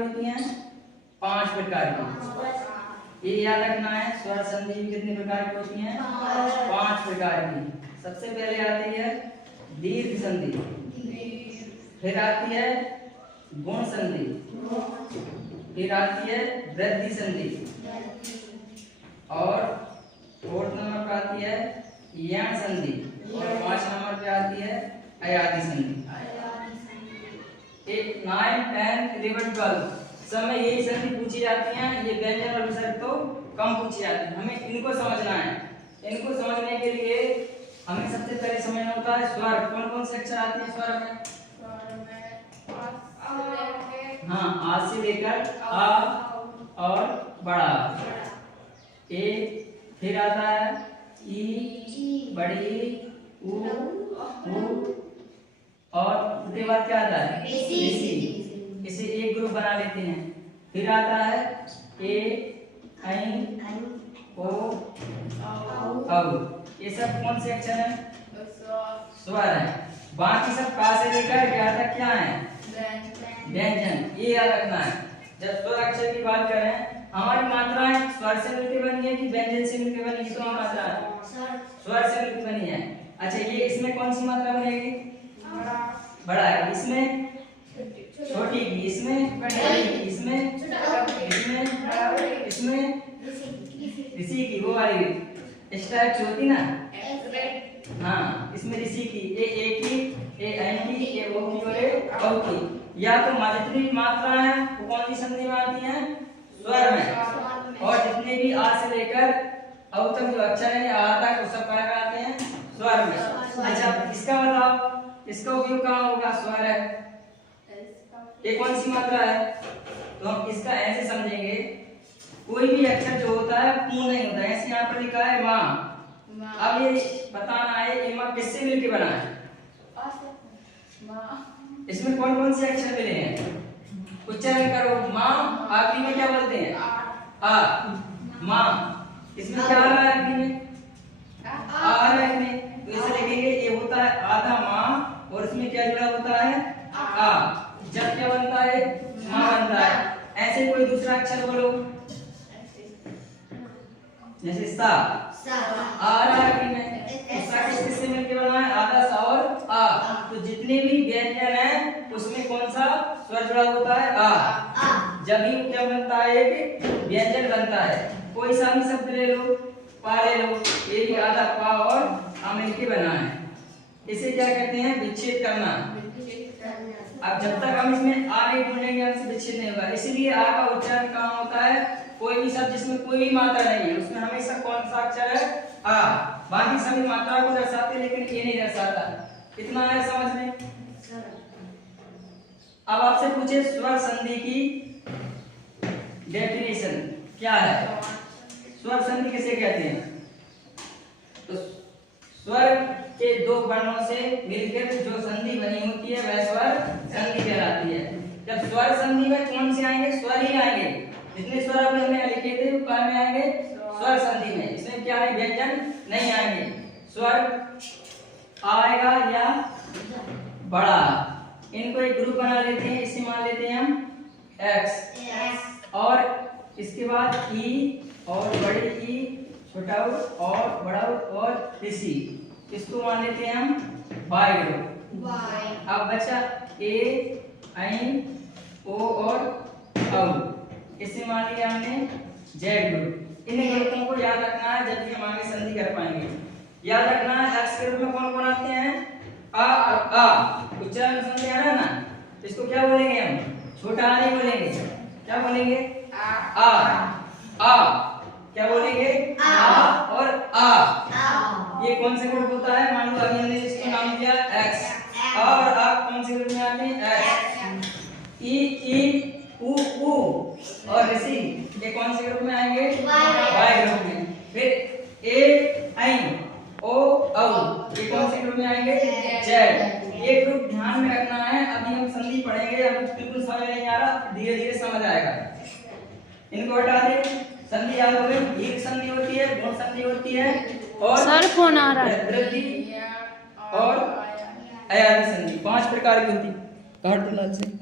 की होती हैं? 5 प्रकार की। ये याद रखना है, स्वर संधि भी कितने प्रकार की होती हैं? 5 प्रकार की। सबसे पहले आती है दीर्घ संधि, फिर आती है गुण संधि, फिर आती है वृद्धि संधि, और 4th नंबर पर आती है यण संधि, और 5 नंबर पे आती है अयादी संधि। 9, 10, 11, 12 सब में यही संधि पूछी जाती हैं। ये व्यंजन और विसर्ग तो कम पूछी जाती है, हमें इनको समझना है। इनको समझने के लिए हमें सबसे पहले समझना होता है स्वर। कौन कौन से अक्षर आते हैं स्वर में? हाँ, आ से लेकर आ और बड़ा ए, फिर आता है ई, बड़ी ऊ, और उसके बाद क्या आता है? इसे एक ग्रुप बना लेते हैं। फिर आता है ए, ऐ, ओ, औ। ये सब कौन से अक्षर हैं? स्वर हैं। बाकी सब का से लेकर क्या तक क्या है? व्यंजन। ये याद रखना है। जब स्वर अक्षर की बात करें, हमारी मात्राएं स्वर से मिलकर बनी है कि व्यंजन से मिलकर बनी? कितनी मात्रा है? स्वर से मिलकर बनी है। अच्छा, ये इसमें कौन सी मात्रा बनेगी? बड़ा है। इसमें छोटी की, इसमें बड़ी की, इसमें ऋषि की, वो वाली इस टाइप की होती ना। हाँ, इसमें ऋषि की, ए की, ए ऐ की, ए ओ की और ए औ की। या तो जितनी मात्रा है वो कौन सी संधि में आती है? स्वर में। और जितने भी आ से लेकर औ तक जो अक्षर है आ तक वो सब कहाँ आते हैं? स्वर में। अच्छा, इसका बताओ, इसका उपयोग कहाँ होगा? स्वर है। ये कौन सी मात्रा है? तो हम इसका ऐसे समझेंगे, कोई भी अक्षर जो होता है पूर्ण नहीं होता। ऐसे यहाँ पर लिखा है माँ। अब ये बताना है ये माँ किससे मिलकर बना है? इसमें कौन कौन से अक्षर मिले हैं? उच्चारण करो। माँ आखिरी में क्या बोलते हैं? आ। माँ, इसमें क्या आ रहा है आखिरी में? आ रहा है इसमें। तो इसे लिखेंगे, ये होता है आधा माँ, और इसमें क्या जुड़ा होता है? आ। जब क्या बनता है? माँ बनता है। ऐसे कोई दूसरा अक्षर बोलो, जैसे सा। आ रहा है कि नहीं? सा किससे मिलकर बना है? आधा सा और आ। तो जितने भी व्यंजन हैं उसमें कौन सा स्वर जुड़ा होता है? आ। जब ही क्या बनता है? एक व्यंजन बनता है। कोई सा भी शब्द ले लो, पा ले लो, ये भी आधा पा और आ मिलकर बना है। इसे क्या कहते हैं? विच्छेद करना। अब जब तक हम इसमें आ नहीं ढूंढेंगे हमसे विच्छेद नहीं होगा। इसीलिए आ का उच्चारण कहाँ होता है? कोई भी शब्द जिसमें कोई भी मात्रा नहीं है उसमें हमेशा कौन सा अक्षर है? आ। बाकी सभी मात्रा को दर्शाते हैं लेकिन ये नहीं दर्शाता। कितना है समझ में? अब आपसे पूछे स्वर संधि की डेफिनेशन क्या है? स्वर संधि किसे कहते हैं? तो स्वर के दो वर्णों से मिलकर जो संधि बनी होती है वह स्वर संधि कहलाती है। जब स्वर संधि में कौन से आएंगे? स्वर ही आएंगे। जितने स्वर अभी हमने लिखे थे वो कहाँ में आएंगे? स्वर संधि में। इसमें क्या है? व्यंजन नहीं आएंगे। स्वर आएगा या बड़ा। इनको एक ग्रुप बना लेते हैं। इसे मान लेते हैं हम x, और इसके बाद ई, और बड़ी ई, छोटा ऊ और बड़ा ऊ और ऋषि, इसको मान लेते हैं हम y ग्रुप। अब बचा ए, ऐ, ओ और औ, इसे मान लिया हमने z ग्रुप। इन ग्रुपों को याद रखना है जब भी हम आगे संधि कर पाएंगे। याद रखना है x ग्रुप में कौन कौन आते हैं? आ और आ। उच्चारण समझ आ रहा है ना? इसको क्या बोलेंगे हम? छोटा आ नहीं बोलेंगे। क्या बोलेंगे? आ। आ क्या बोलेंगे? आ और आ। ये कौन से ग्रुप होता है? मान लो अभी हमने इसको नाम दिया x। आ और आ कौन से ग्रुप में आते हैं? x। ई, ऊ, ऊ और ऋषि ये कौन से ग्रुप में आएंगे? y ग्रुप में। फिर ए, ऐ, ओ, औ ये कौन से ग्रुप में आएंगे? z। ये ग्रुप ध्यान में रखना है। अभी हम संधि पढ़ेंगे, अभी बिल्कुल समझ नहीं आ रहा, धीरे धीरे समझ आएगा। इनको हटा दे। संधि याद हो गई। दीर्घ संधि होती है, गुण संधि होती है, और सर फोन आ रहा है। वृद्धि और अयादी संधि 5 प्रकार की होती है। काट दो लाल से।